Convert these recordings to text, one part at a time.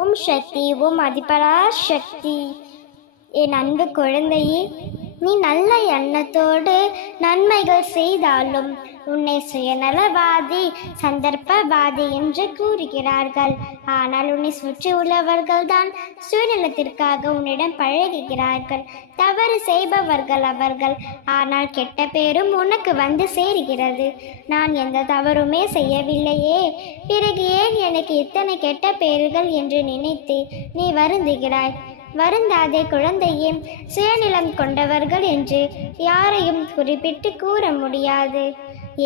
ஓம் சக்தி ஓம் அதிபரா சக்தி. என் அன்பு குழந்தையே நீ நல்ல எண்ணத்தோடு நன்மைகள் செய்தாலும் உன்னை சுயநலவாதி சந்தர்ப்பவாதி என்று கூறுகிறார்கள். ஆனால் உன்னை சுற்றி உள்ளவர்கள் தான் சுயநலத்திற்காக உன்னிடம் பழகுகிறார்கள். தவறு செய்பவர்கள் அவர்கள். ஆனால் கெட்ட பேரும் உனக்கு வந்து சேருகிறது. நான் எந்த தவறுமே செய்யவில்லையே. பிறகு ஏன் எனக்கு இத்தனை கெட்ட பேர்கள் என்று நினைத்து நீ வருந்துகிறாய்? வருந்தாதே குழந்தையே சுயநிலம் கொண்டவர்கள் என்று யாரையும் குறிப்பிட்டு கூற முடியாது.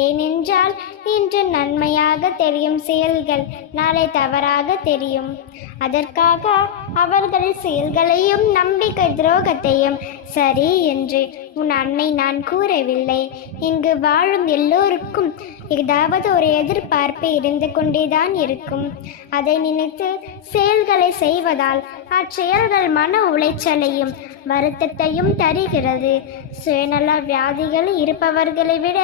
ஏனென்றால் இன்று நன்மையாக தெரியும் செயல்கள் நாளை தவறாக தெரியும். அதற்காக அவர்கள் செயல்களையும் நம்பிக்கை துரோகத்தையும் சரி என்று உன் அன்னை நான் கூறவில்லை. இங்கு வாழும் எல்லோருக்கும் ஏதாவது ஒரு எதிர்பார்ப்பு இருந்து கொண்டேதான் இருக்கும். அதை நினைத்து செயல்களை செய்வதால் அச்செயல்கள் மன உளைச்சலையும் வருத்தத்தையும் தருகிறது. சுயநல வியாதிகள் இருப்பவர்களை விட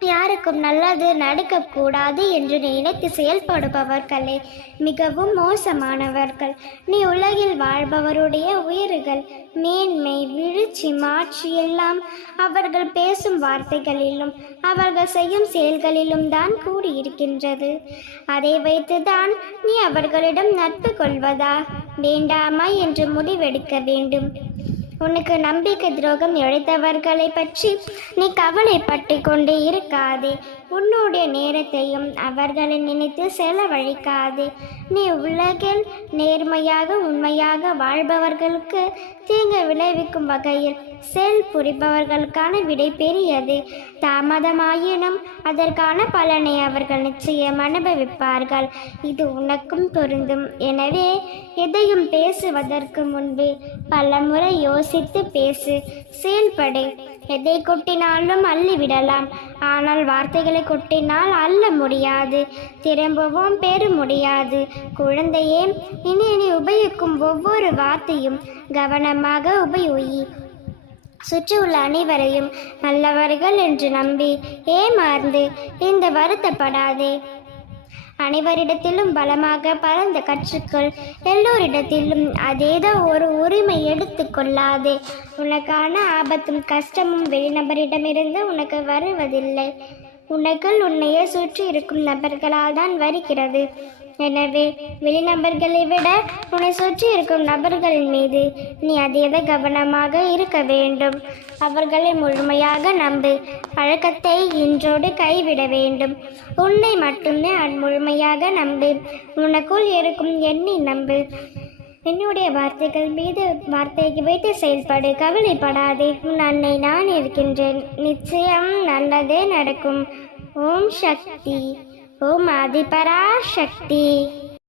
யாருக்கும் நல்லது நடக்கக்கூடாது என்று நினைத்து செயல்படுபவர்களே மிகவும் மோசமானவர்கள். நீ உலகில் வாழ்பவருடைய உயிர்கள் மேன்மை விழுச்சி மாற்றி எல்லாம் அவர்கள் பேசும் வார்த்தைகளிலும் அவர்கள் செய்யும் செயல்களிலும் தான் கூடியிருக்கின்றது. அதை வைத்துதான் நீ அவர்களிடம் நட்பு கொள்வதா? வேண்டாமா என்று முடிவெடுக்க வேண்டும். உனக்கு நம்பிக்கை துரோகம் இழைத்தவர்களை பற்றி நீ கவலைப்பட்டு கொண்டே இருக்காதே. உன்னுடைய நேரத்தையும் அவர்களை நினைத்து செலவழிக்காது. நீ உலகில் நேர்மையாக உண்மையாக வாழ்பவர்களுக்கு தீங்கு விளைவிக்கும் வகையில் செல் புரிபவர்களுக்கான விடை பெரியது. தாமதமாயினும் அதற்கான பலனை அவர்கள் நிச்சயம் அனுபவிப்பார்கள். இது உனக்கும் பொருந்தும். எனவே எதையும் பேசுவதற்கு முன்பு பலமுறை யோசித்து பேசு. செயல்படு. எதை கொட்டினாலும் அள்ளிவிடலாம் ஆனால் வார்த்தைகளை கொட்டினால் அள்ள முடியாது. திரும்பவும் பெற முடியாது. குழந்தையே இனி இனி உபயோகிக்கும் ஒவ்வொரு வார்த்தையும் கவனமாக உபயோகி. சுற்றியுள்ள அனைவரையும் நல்லவர்கள் என்று நம்பி ஏமாந்து இந்த வருத்தப்படாதே. அனைவரிடத்திலும் பலமாக பரந்த கற்றுக்கள். எல்லோரிடத்திலும் அதேதோ ஒரு உரிமை எடுத்து கொள்ளாதே. உனக்கான ஆபத்தும் கஷ்டமும் வெளிநபரிடமிருந்து உனக்கு வருவதில்லை. உனக்குள் உன்னையே சுற்றி இருக்கும் நபர்களால் தான் வருகிறது. எனவே வெளிநபர்களை விட உன்னை சுற்றி இருக்கும் நபர்களின் மீது நீ அதீத கவனமாக இருக்க வேண்டும். அவர்களை முழுமையாக நம்பு. பழக்கத்தை இன்றோடு கைவிட வேண்டும். உன்னை மட்டுமே முழுமையாக நம்பு. உனக்குள் இருக்கும் எண்ணி நம்பு. என்னுடைய வார்த்தைகள் மீது வார்த்தைக்கு வைத்து செயல்படு. கவலைப்படாதே. உன் அன்னை நான் இருக்கின்றேன். நிச்சயம் நல்லதே நடக்கும். ஓம் சக்தி. ஓம் ஆதிபரா சக்தி